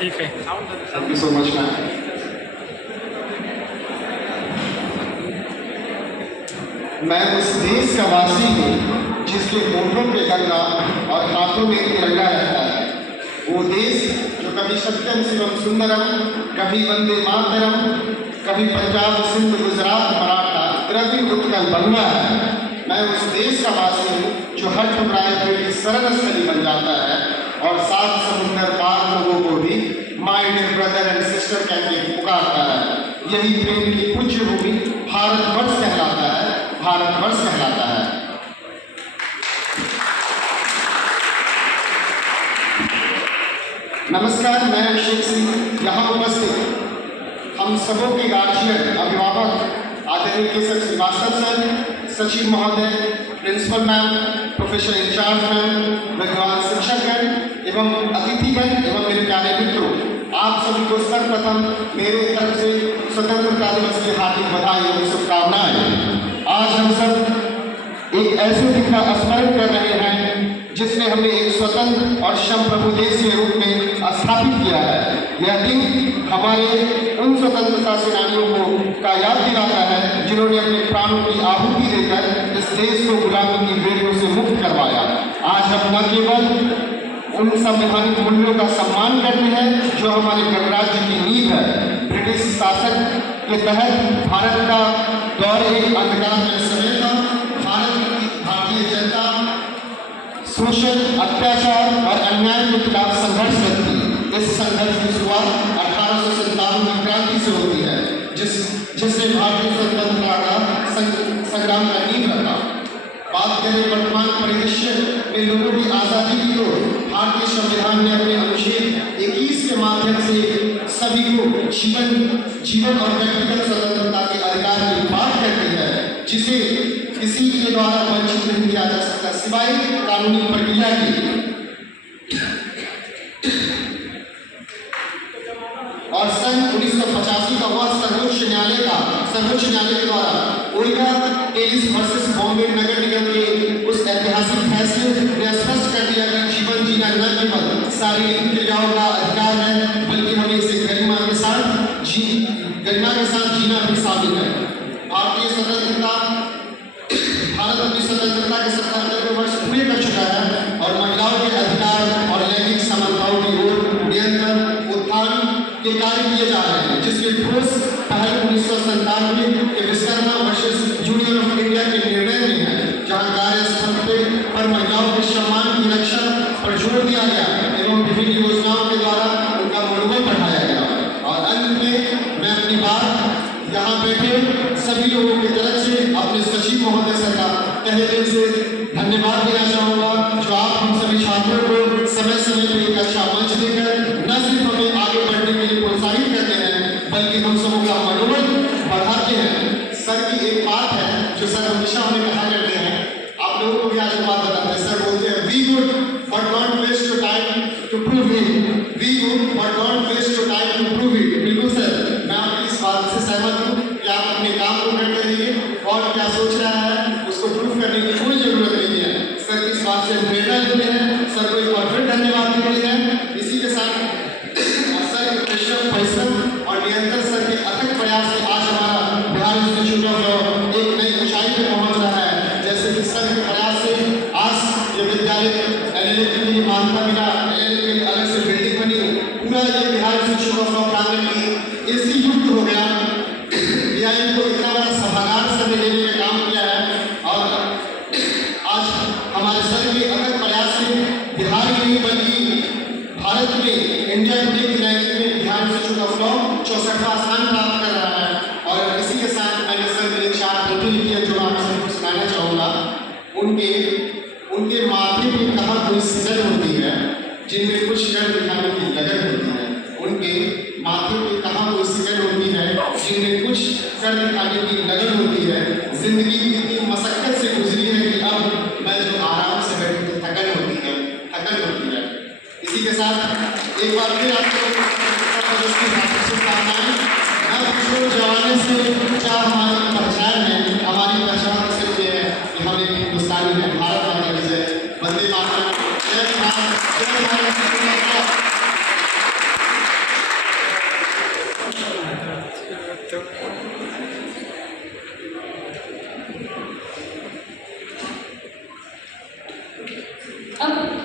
ठीक है, thank you so much ma'am. मैं उस देश का वासी हूँ जिसके होठों पे गंगा और हाथों में तिरंगा रहता है। वो देश जो कभी सत्यम शिवम सुंदरम, कभी वंदे मातरम, कभी पंजाब सिंध गुजरात मराठा द्रविड़ उत्कल बंगला है। मैं उस देश का वासी हूँ जो हर ठुकराए हुए की शरण स्थली बन जाता है और सात समुद्र पार लोगों को भी my dear brother and sister कह के पुकारता है। यही प्रेम की पूज्य भूमि भारतवर्ष कहलाता है, भारतवर्ष कहलाता है। नमस्कार, मैं अभिषेक सिंह यहाँ उपस्थित हम सबों के गार्जियन, अभिभावक आदरणीय केशव श्रीवास्तव सर, सचिव महोदय, principal ma'am, professor in charge ma'am, विद्वान शिक्षकगण एवं अतिथिगण एवं मेरे प्यारे मित्रों, आप सभी को सर्वप्रथम मेरे तरफ से स्वतंत्रता दिवस की हार्दिक बधाई एवं शुभकामनाएं। आज हम सब एक ऐसे दिन का स्मरण कर रहे हैं जिसने हमें एक स्वतंत्र और संप्रभु देश के रूप में स्थापित किया है। यह दिन हमारे उन स्वतंत्रता सेनानियों को का याद दिलाता है जिन्होंने अपने प्राणों की आहुति देकर इस देश को गुलामी की बेड़ियों से मुक्त करवाया। आज हम न केवल उन संवैधानिक मूल्यों का सम्मान करते हैं जो हमारे गणराज्य की नींव है। ब्रिटिश शासन के तहत भारत का दौर एक अंधकार में समय था। भारतीय जनता शोषण, अत्याचार और अन्याय के खिलाफ संघर्ष करती है। इस संघर्ष की शुरुआत 1857 की क्रांति से होती है जिसने भारतीय स्वतंत्रता का संग्राम का नींव रखा। बात करें वर्तमान परिदृश्य में लोगों की आज़ादी की तो भारतीय संविधान ने अपने अनुच्छेद 21 के माध्यम से सभी को जीवन और व्यक्तिगत स्वतंत्रता के अधिकार की बात करती है, जिसे किसी के द्वारा वंचित नहीं किया जा सकता सिवाय कानूनी प्रक्रिया की। और सन 1985 का वह सर्वोच्च न्यायालय के द्वारा ओल्गा टेलिस वर्सेस बॉम्बे नगर निगम के उस ऐतिहासिक फैसले ने स्पष्ट कर दिया कि जीवन जीना न केवल शारीरिक क्रियाओं का अधिकार है बल्कि हमें इसे गरिमा के साथ जीना भी शामिल है। भारत अपनी स्वतंत्रता के 77वें वर्ष पूरे कर चुका है और महिलाओं के अधिकार और लैंगिक समानताओं की ओर निरंतर उत्थान के कार्य किए जा रहे हैं, जिसके ठोस पहल 1997 के Vishwakarma versus union of India के निर्णय में है, जहां कार्यस्थल पर महिलाओं के सम्मान की रक्षा पर जोर दिया गया एवं विभिन्न योजनाओं के द्वारा उनका मनोबल बढ़ाया गया। और अंत में मैं अपनी बात यहाँ बैठे सभी लोगों की तरफ से अपने सचिव महोदय सर का तहे दिल से धन्यवाद देना चाहूँगा, जो आप हम सभी छात्रों को समय समय पर एक अच्छा मंच देकर न सिर्फ हमें आगे बढ़ने के लिए प्रोत्साहित करते हैं बल्कि हम सबों का मनोबल बढ़ाते हैं। सर की एक बात है जो सर हमेशा हमें कहा करते हैं, आप लोगों को भी आज बात बताते हैं। सर बोलते हैं we good but not waste your time to prove it, we good but not waste your time to prove it. बिल्कुल सर, मैं आपकी इस बात से सहमत हूँ कि आप अपने काम को करते रहिए और क्या सोच रहा है उसको प्रूव करने की कोई जरूरत नहीं है। सर की इस बात से प्रेरणा लेते हैं, सर को एक बार फिर धन्यवाद देते हैं। इसी के साथ सर के परिश्रम और निरंतर सर के अथक प्रयास से आज हमारा बिहार इंस्टीट्यूट ऑफ लॉ एक नई ऊंचाई पर पहुंच रहा है। जैसे कि सर के प्रयास से आज ये विद्यालय LLM के लिए मान्यता मिला, LLM के लिए अलग से बिल्डिंग बनी, पूरा ये बिहार इंस्टीट्यूट ऑफ लॉ प्रांगण की AC युक्त हो गया। BIM को इतना बड़ा सभागार सर ने लेने का काम किया है और आज हमारे सर के अथक प्रयास से बिहार ही नहीं बल्कि भारत में इंडिया टुडे की रैंकिंग में बिहार इंस्टीट्यूट ऑफ लॉ 64वां स्थान प्राप्त कर रहा है। और इसी के साथ मैंने सर के लिए 4 फोटो लिखी है जो मैं आप सबको सुनाना चाहूँगा। उनके माथे पे कहाँ कोई सिकल होती है जिनमें कुछ कर दिखाने की लगन होती है, उनके माथे पे कहाँ कोई सिकल होती है जिनमें कुछ कर दिखाने की लगन होती है। जिंदगी इतनी मशक्कत से गुजरी है कि अब मैं जो आराम से बैठी तो थकन होती है। इसी के साथ एक बार फिर आपको शुभकामनाएं। अब जवानी से क्या हमारी पहचान है, हमारी पहचान सिर्फ ये है कि हम एक हिंदुस्तानी हैं। भारत माता की जय, वंदे मातरम, जय भारत, जय भारत। सकते हो। अब